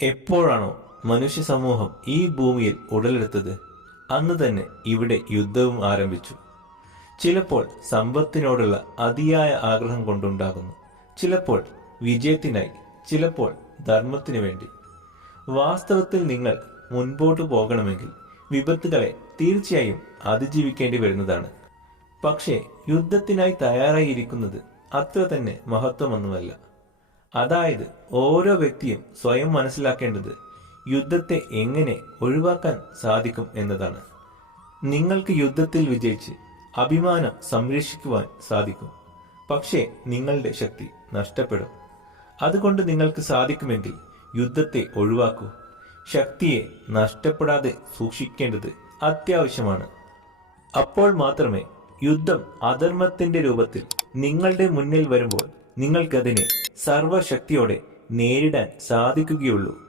എപ്പോഴാണോ മനുഷ്യ സമൂഹം ഈ ഭൂമിയിൽ ഉടലെടുത്തത് അന്ന് തന്നെ ഇവിടെ യുദ്ധവും ആരംഭിച്ചു. ചിലപ്പോൾ സമ്പത്തിനോടുള്ള അതിയായ ആഗ്രഹം കൊണ്ടുണ്ടാകുന്നു. ചിലപ്പോൾ വിജയത്തിനായി ചിലപ്പോൾ ധർമ്മത്തിനു വേണ്ടി. വാസ്തവത്തിൽ നിങ്ങൾ മുൻപോട്ട് പോകണമെങ്കിൽ വിപത്തുകളെ തീർച്ചയായും അതിജീവിക്കേണ്ടി വരുന്നതാണ്. പക്ഷേ യുദ്ധത്തിനായി തയ്യാറായിരിക്കുന്നത് അത്ര തന്നെ മഹത്വമൊന്നുമല്ല. അതായത് ഓരോ വ്യക്തിയും സ്വയം മനസ്സിലാക്കേണ്ടത് യുദ്ധത്തെ എങ്ങനെ ഒഴിവാക്കാൻ സാധിക്കും എന്നതാണ്. നിങ്ങൾക്ക് യുദ്ധത്തിൽ വിജയിച്ച് അഭിമാനം സംരക്ഷിക്കുവാൻ സാധിക്കും. പക്ഷേ നിങ്ങളുടെ ശക്തി നഷ്ടപ്പെടും. അതുകൊണ്ട് നിങ്ങൾക്ക് സാധിക്കുമെങ്കിൽ യുദ്ധത്തെ ഒഴിവാക്കൂ. ശക്തിയെ നഷ്ടപ്പെടാതെ സൂക്ഷിക്കേണ്ടത് അത്യാവശ്യമാണ്. അപ്പോൾ മാത്രമേ യുദ്ധം അധർമ്മത്തിന്റെ രൂപത്തിൽ നിങ്ങളുടെ മുന്നിൽ വരുമ്പോൾ നിങ്ങൾക്കതിനെ സർവശക്തിയോടെ നേരിടാൻ സാധിക്കുകയുള്ളൂ.